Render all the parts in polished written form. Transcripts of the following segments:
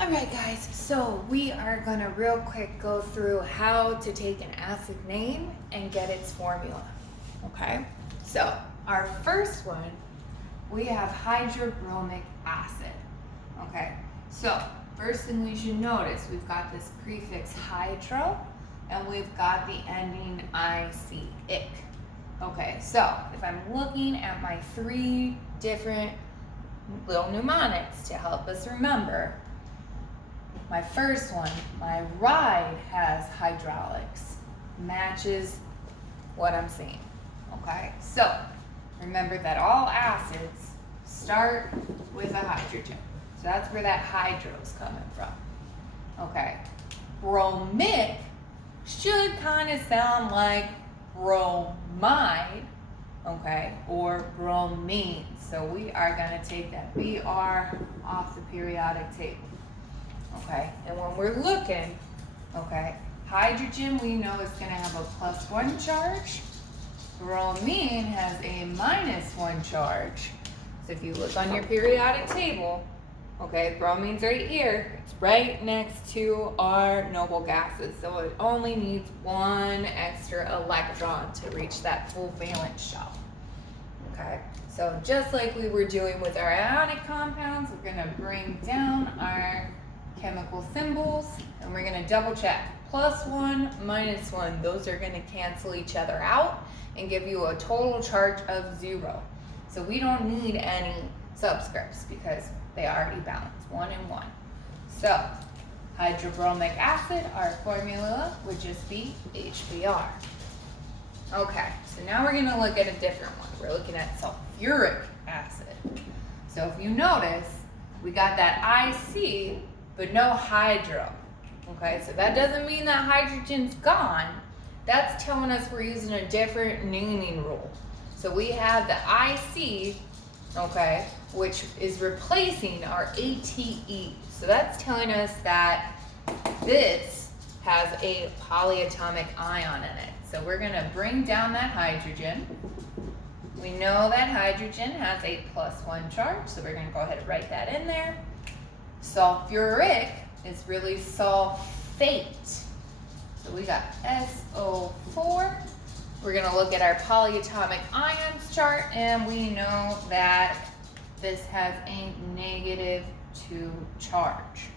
All right, guys, so we are gonna real quick go through how to take an acid name and get its formula, okay? So our first one, we have hydrobromic acid, okay? So first thing we should notice, we've got this prefix hydro and we've got the ending ic, okay? So if I'm looking at my three different little mnemonics to help us remember, my first one, my ride has hydraulics, matches what I'm seeing, okay? So remember that all acids start with a hydrogen. So that's where that hydro is coming from, okay? Bromic should kind of sound like bromide, okay, or bromine. So we are gonna take that Br off the periodic table. Okay, and when we're looking, okay, hydrogen we know is going to have a +1 charge. Bromine has a -1 charge. So if you look on your periodic table, okay, bromine's right here. It's right next to our noble gases. So it only needs one extra electron to reach that full valence shell. Okay, so just like we were doing with our ionic compounds, we're going to bring down our chemical symbols and we're going to double check. +1, -1, those are going to cancel each other out and give you a total charge of 0. So we don't need any subscripts because they already balance 1 and 1. So hydrobromic acid, our formula would just be HBr. Okay, so now we're going to look at a different one. We're looking at sulfuric acid. So if you notice, we got that IC but no hydro, okay? So that doesn't mean that hydrogen's gone. That's telling us we're using a different naming rule. So we have the IC, okay, which is replacing our ATE. So that's telling us that this has a polyatomic ion in it. So we're gonna bring down that hydrogen. We know that hydrogen has a +1 charge, so we're gonna go ahead and write that in there. Sulfuric is really sulfate. So we got SO4. We're gonna look at our polyatomic ions chart and we know that this has a -2 charge.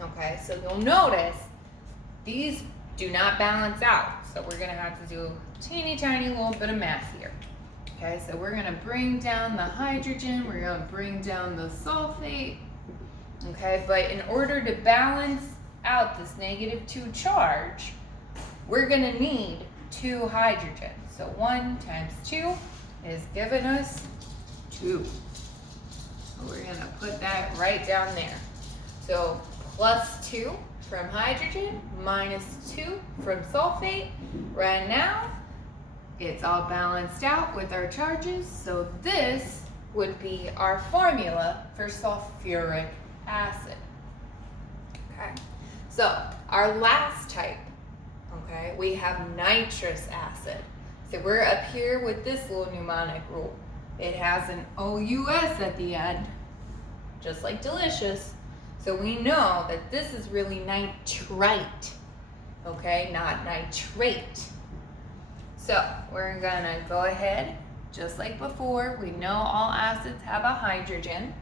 Okay, so you'll notice these do not balance out. So we're gonna have to do a teeny tiny little bit of math here. Okay, so we're gonna bring down the hydrogen, we're gonna bring down the sulfate. Okay, but in order to balance out this -2 charge, we're gonna need 2 hydrogens. So 1 times 2 is giving us 2. So we're gonna put that right down there. So +2 from hydrogen, -2 from sulfate. Right now, it's all balanced out with our charges. So this would be our formula for sulfuric acid. Okay, so our last type, okay, we have nitrous acid. So we're up here with this little mnemonic rule. It has an OUS at the end, just like delicious. So we know that this is really nitrite, okay, not nitrate. So we're gonna go ahead, just like before, we know all acids have a hydrogen,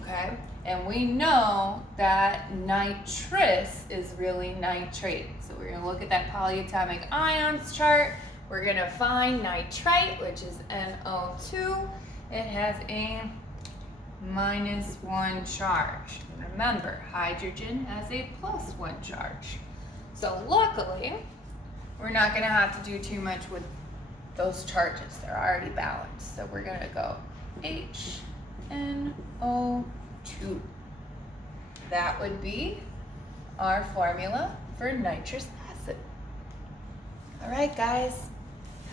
okay? And we know that nitrous is really nitrate. So we're gonna look at that polyatomic ions chart. We're gonna find nitrite, which is NO2. It has a -1 charge. Remember, hydrogen has a +1 charge. So luckily, we're not gonna have to do too much with those charges. They're already balanced. So we're gonna go HNO2. That would be our formula for nitrous acid. All right, guys,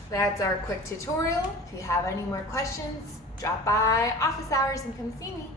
that's our quick tutorial. If you have any more questions, drop by office hours and come see me.